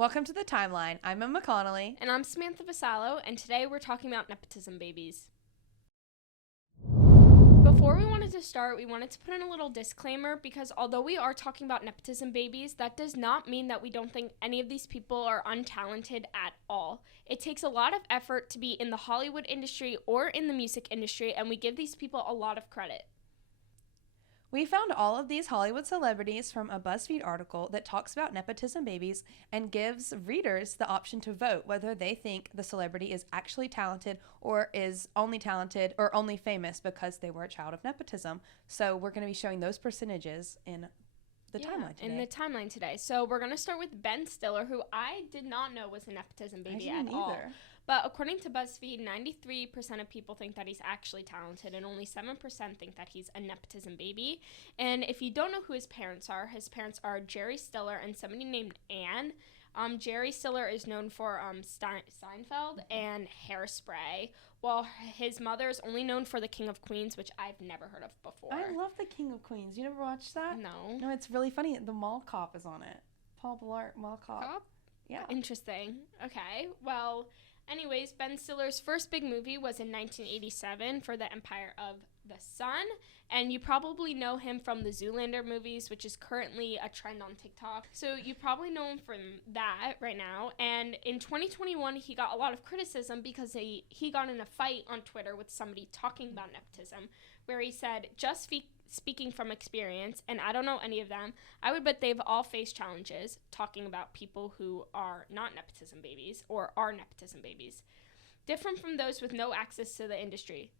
Welcome to the timeline. I'm Emma Connelly. And I'm Samantha Vassallo, and today we're talking about nepotism babies. Before we wanted to start, we wanted to put in a little disclaimer because although we are talking about nepotism babies, that does not mean that we don't think any of these people are untalented at all. It takes a lot of effort to be in the Hollywood industry or in the music industry, and we give these people a lot of credit. We found all of these Hollywood celebrities from a BuzzFeed article that talks about nepotism babies and gives readers the option to vote whether they think the celebrity is actually talented or is only talented or only famous because they were a child of nepotism. So we're going to be showing those percentages in the timeline today. In the timeline today. So we're going to start with Ben Stiller, who I did not know was a nepotism baby at all. But according to BuzzFeed, 93% of people think that he's actually talented and only 7% think that he's a nepotism baby. And if you don't know who his parents are Jerry Stiller and somebody named Anne. Jerry Stiller is known for Seinfeld and Hairspray, while his mother is only known for The King of Queens, which I've never heard of before. I love The King of Queens. You never watched that? No. No, it's really funny. The mall cop is on it. Paul Blart, mall cop. Yeah. Interesting. Okay. Well, anyways, Ben Stiller's first big movie was in 1987 for The Empire of the Sun, and you probably know him from the Zoolander movies, which is currently a trend on TikTok. So you probably know him from that right now. And in 2021, he got a lot of criticism because he got in a fight on Twitter with somebody talking about nepotism, where he said, speaking from experience, and I don't know any of them, I would bet they've all faced challenges talking about people who are not nepotism babies or are nepotism babies. Different from those with no access to the industry.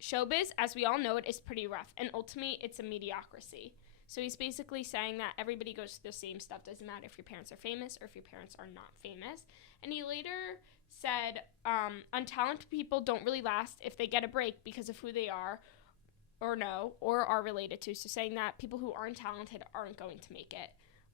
Showbiz, as we all know it, is pretty rough, and ultimately it's a mediocrity. So he's basically saying that everybody goes through the same stuff. Doesn't matter if your parents are famous or if your parents are not famous. And he later said, untalented people don't really last if they get a break because of who they are or are related to. So saying that people who aren't talented aren't going to make it.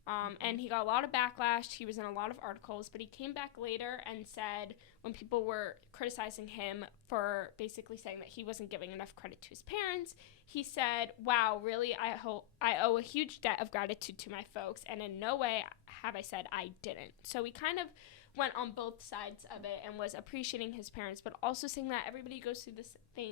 And he got a lot of backlash. He was in a lot of articles, but he came back later and said when people were criticizing him for basically saying that he wasn't giving enough credit to his parents, he said, wow, really, I owe a huge debt of gratitude to my folks, and in no way have I said I didn't. So he kind of went on both sides of it and was appreciating his parents, but also saying that everybody goes through the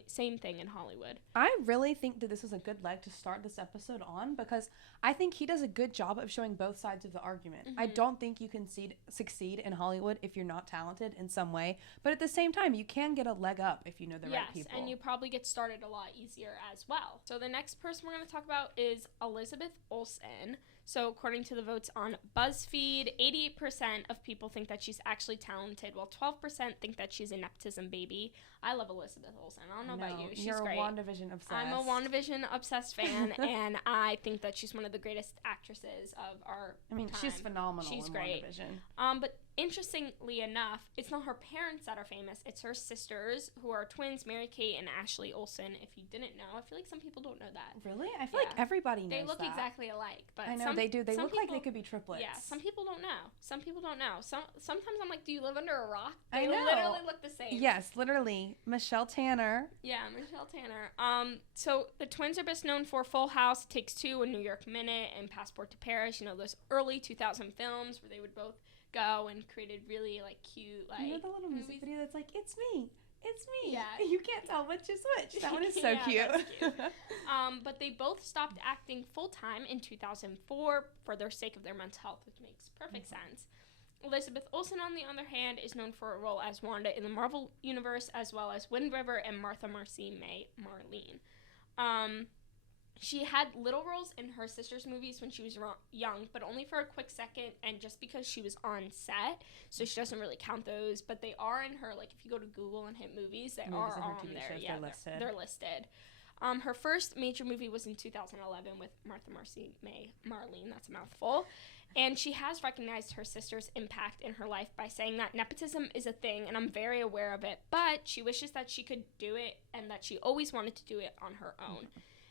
same thing in Hollywood. I really think that this is a good leg to start this episode on because I think he does a good job of showing both sides of the argument. Mm-hmm. I don't think you can succeed in Hollywood if you're not talented in some way, but at the same time, you can get a leg up if you know the right people. Yes, and you probably get started a lot easier as well. So the next person we're going to talk about is Elizabeth Olsen. So according to the votes on BuzzFeed, 88% of people think that she's actually talented, while 12% think that she's a nepotism baby. I love Elizabeth Olsen. I don't know about you. She's great. You're a WandaVision obsessed. I'm a WandaVision obsessed fan, and I think that she's one of the greatest actresses of our time. She's phenomenal. She's in great. WandaVision. But interestingly enough, it's not her parents that are famous. It's her sisters, who are twins, Mary-Kate and Ashley Olsen. If you didn't know, I feel like some people don't know that. Really? I feel like everybody knows that. They look exactly alike. But I know, they do. They look like they could be triplets. Yeah, some people don't know. Sometimes I'm like, do you live under a rock? They literally look the same. Yes, literally. Michelle Tanner. Yeah, Michelle Tanner. So the twins are best known for Full House, Takes Two, A New York Minute, and Passport to Paris. You know, those early 2000 films where they would both go and created really cute you know the little music video that's like, it's me. Yeah. You can't tell which is which. That one is so cute. That's cute. But they both stopped acting full-time in 2004 for their sake of their mental health, which makes perfect sense. Elizabeth Olsen, on the other hand, is known for a role as Wanda in the Marvel Universe, as well as Wind River and Martha Marcy May Marlene. She had little roles in her sister's movies when she was young, but only for a quick second, and just because she was on set, so she doesn't really count those, but they are in her, if you go to Google and hit movies, they are on there. Yeah, they're listed. Her first major movie was in 2011 with Martha Marcy May Marlene, that's a mouthful, and she has recognized her sister's impact in her life by saying that nepotism is a thing, and I'm very aware of it, but she wishes that she could do it, and that she always wanted to do it on her own.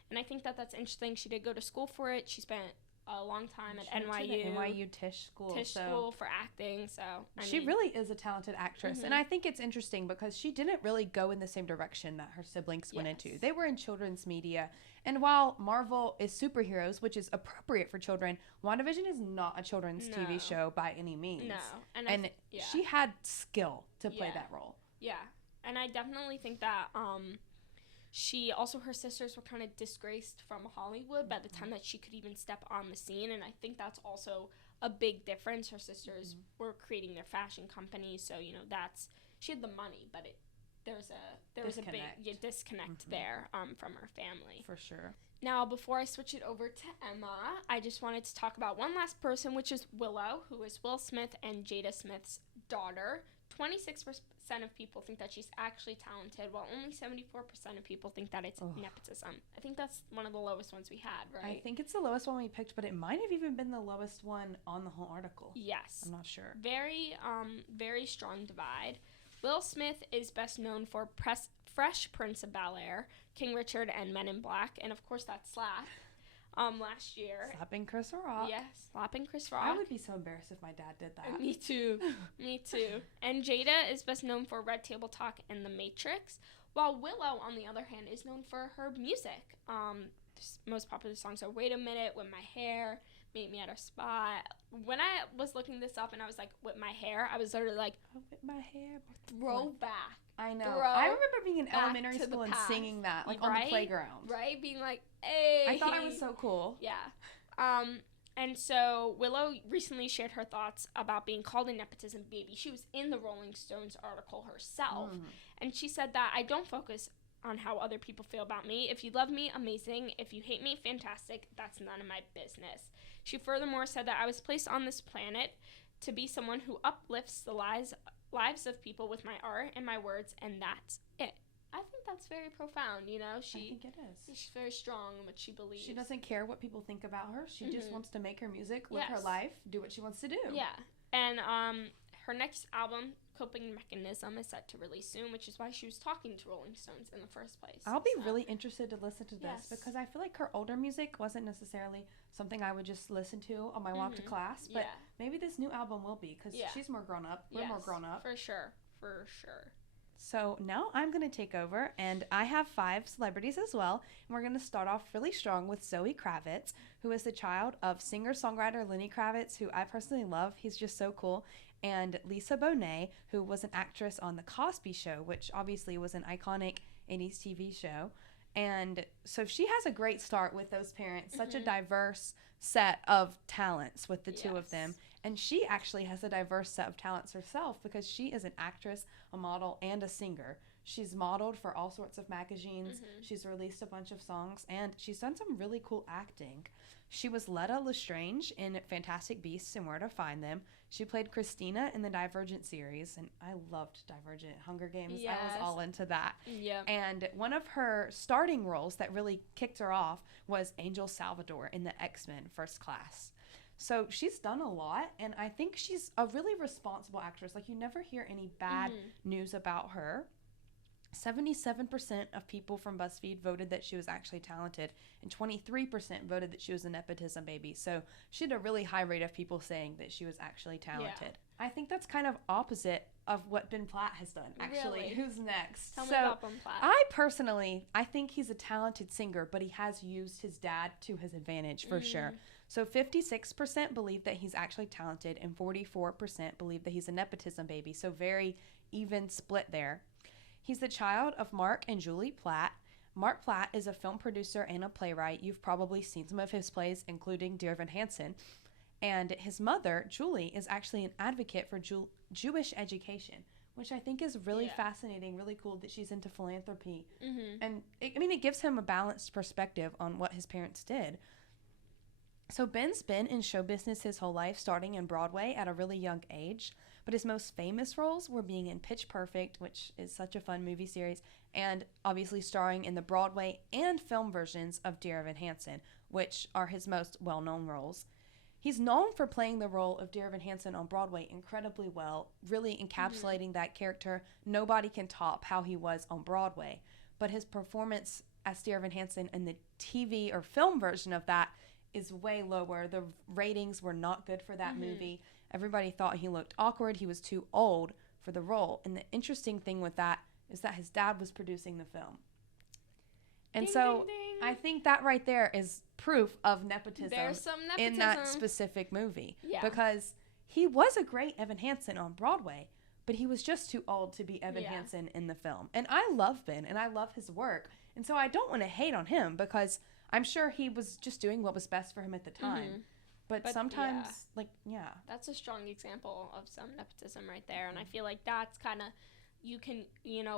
And I think that that's interesting. She did go to school for it. She spent a long time at NYU. NYU Tisch School. School for acting. So she really is a talented actress. Mm-hmm. And I think it's interesting because she didn't really go in the same direction that her siblings went into. They were in children's media. And while Marvel is superheroes, which is appropriate for children, WandaVision is not a children's TV show by any means. No. And she had skill to play that role. Yeah. And I definitely think that she also, her sisters were kind of disgraced from Hollywood by the time that she could even step on the scene. And I think that's also a big difference. Her sisters were creating their fashion company. So, you know, she had the money, but there was a big disconnect there from her family. For sure. Now, before I switch it over to Emma, I just wanted to talk about one last person, which is Willow, who is Will Smith and Jada Smith's daughter. 26% of people think that she's actually talented, while only 74% of people think that it's nepotism. I think that's one of the lowest ones we had, right? I think it's the lowest one we picked, but it might have even been the lowest one on the whole article. Yes. I'm not sure. Very strong divide. Will Smith is best known for Fresh Prince of Bel-Air, King Richard, and Men in Black, and of course that slap last year. Slapping Chris Rock. Yes, slapping Chris Rock. I would be so embarrassed if my dad did that. Me too. Me too. And Jada is best known for Red Table Talk and The Matrix, while Willow, on the other hand, is known for her music. Most popular songs are Wait a Minute, With My Hair, Meet Me at a Spot. When I was looking this up and I was like, With My Hair, I was literally like, with my hair. Throwback. I know. I remember being in elementary school and singing that, like on the playground. Right? Being like, hey. I thought it was so cool. Yeah. And so Willow recently shared her thoughts about being called a nepotism baby. She was in the Rolling Stones article herself. And she said that I don't focus on how other people feel about me. If you love me, amazing. If you hate me, fantastic. That's none of my business. She furthermore said that I was placed on this planet to be someone who uplifts the lives of people with my art and my words, and that's it. I think that's very profound, you know? I think it is. She's very strong in what she believes. She doesn't care what people think about her. She just wants to make her music, live her life, do what she wants to do. Yeah. And her next album, Coping Mechanism, is set to release soon, which is why she was talking to Rolling Stones in the first place. I'll be really interested to listen to this because I feel like her older music wasn't necessarily something I would just listen to on my walk to class, but maybe this new album will be because she's more grown up. We're more grown up. For sure. So now I'm going to take over, and I have 5 celebrities as well, and we're going to start off really strong with Zoe Kravitz, who is the child of singer-songwriter Lenny Kravitz, who I personally love. He's just so cool. And Lisa Bonet, who was an actress on The Cosby Show, which obviously was an iconic 80s TV show. And so she has a great start with those parents, such a diverse set of talents with the two of them. And she actually has a diverse set of talents herself because she is an actress, a model, and a singer. She's modeled for all sorts of magazines. She's released a bunch of songs, and she's done some really cool acting. She was Letta Lestrange in Fantastic Beasts and Where to Find Them. She played Christina in the Divergent series, and I loved Divergent. Hunger Games, I was all into that. Yep. And one of her starting roles that really kicked her off was Angel Salvador in the X-Men First Class. So she's done a lot, and I think she's a really responsible actress. Like, you never hear any bad news about her. 77% of people from BuzzFeed voted that she was actually talented, and 23% voted that she was a nepotism baby. So she had a really high rate of people saying that she was actually talented. Yeah. I think that's kind of opposite of what Ben Platt has done, actually. Really? Who's next? Tell me about Ben Platt. I think he's a talented singer, but he has used his dad to his advantage for sure. So 56% believe that he's actually talented, and 44% believe that he's a nepotism baby. So very even split there. He's the child of Mark and Julie Platt. Mark Platt is a film producer and a playwright. You've probably seen some of his plays, including Dear Evan Hansen. And his mother, Julie, is actually an advocate for Jewish education, which I think is really fascinating, really cool that she's into philanthropy. And it gives him a balanced perspective on what his parents did. So Ben's been in show business his whole life, starting in Broadway at a really young age. But his most famous roles were being in Pitch Perfect, which is such a fun movie series, and obviously starring in the Broadway and film versions of Dear Evan Hansen, which are his most well-known roles. He's known for playing the role of Dear Evan Hansen on Broadway incredibly well, really encapsulating that character. Nobody can top how he was on Broadway. But his performance as Dear Evan Hansen in the TV or film version of that is way lower. The ratings were not good for that movie. Everybody thought he looked awkward. He was too old for the role. And the interesting thing with that is that his dad was producing the film. And Ding, so ding, ding. I think that right there is proof of nepotism, There's some nepotism in that specific movie. Yeah. Because he was a great Evan Hansen on Broadway, but he was just too old to be Evan Hansen in the film. And I love Ben, and I love his work. And so I don't want to hate on him, because I'm sure he was just doing what was best for him at the time. But sometimes, That's a strong example of some nepotism right there. And I feel like that's kind of,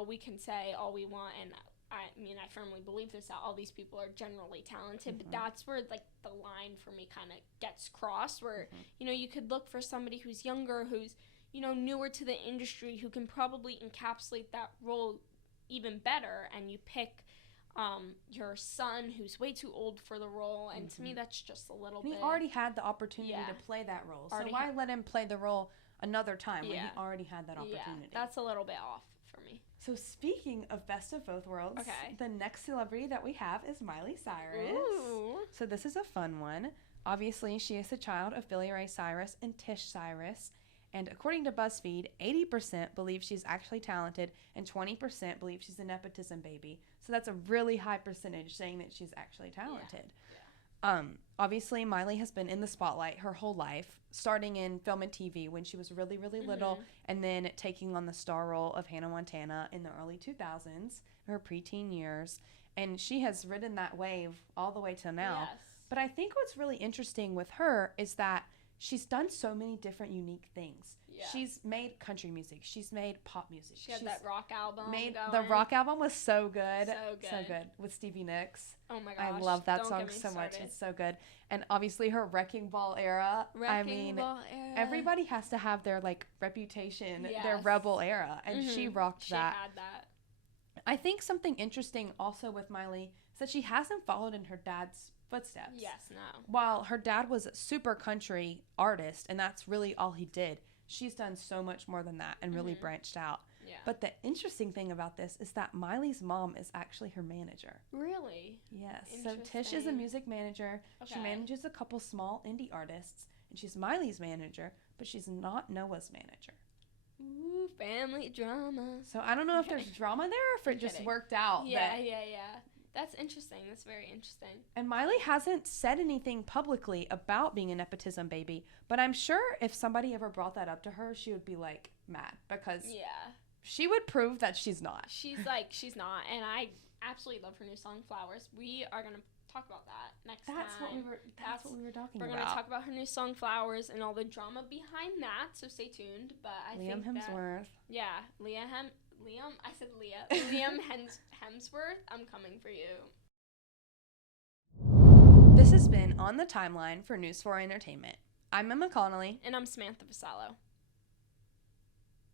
we can say all we want, and I firmly believe this, that all these people are generally talented, but that's where, like, the line for me kind of gets crossed, where, you could look for somebody who's younger, who's, newer to the industry, who can probably encapsulate that role even better, and you pick your son who's way too old for the role, and to me that's just a little bit. He already had the opportunity to play that role, so why let him play the role another time when he already had that opportunity? Yeah, that's a little bit off for me. So speaking of best of both worlds, the next celebrity that we have is Miley Cyrus. Ooh. So this is a fun one. Obviously, she is the child of Billy Ray Cyrus and Tish Cyrus. And according to BuzzFeed, 80% believe she's actually talented and 20% believe she's a nepotism baby. So that's a really high percentage saying that she's actually talented. Obviously, Miley has been in the spotlight her whole life, starting in film and TV when she was really, really little, and then taking on the star role of Hannah Montana in the early 2000s, her preteen years. And she has ridden that wave all the way till now. Yes. But I think what's really interesting with her is that she's done so many different unique things. Yeah. She's made country music. She's made pop music. She's that rock album. The rock album was so good. So good. With Stevie Nicks. Oh my gosh. I love that song so much. It's so good. And obviously her Wrecking Ball era. Everybody has to have their reputation, their rebel era. And she rocked that. She had that. I think something interesting also with Miley is that she hasn't followed in her dad's footsteps. Yes, no. While her dad was a super country artist, and that's really all he did, she's done so much more than that and really branched out. Yeah. But the interesting thing about this is that Miley's mom is actually her manager. Really? Yes. So Tish is a music manager. Okay. She manages a couple small indie artists, and she's Miley's manager, but she's not Noah's manager. Ooh, family drama. So I don't know if there's drama there or if it just worked out. Yeah. That's interesting. That's very interesting. And Miley hasn't said anything publicly about being a nepotism baby, but I'm sure if somebody ever brought that up to her, she would be mad, because she would prove that she's not. She's not, and I absolutely love her new song Flowers. We are gonna talk about that next time. That's what we were talking about. We're gonna talk about her new song Flowers and all the drama behind that, so stay tuned. But I think Hemsworth. Liam Hemsworth, I'm coming for you. This has been On the Timeline for News 4 Entertainment. I'm Emma Connelly. And I'm Samantha Vassallo.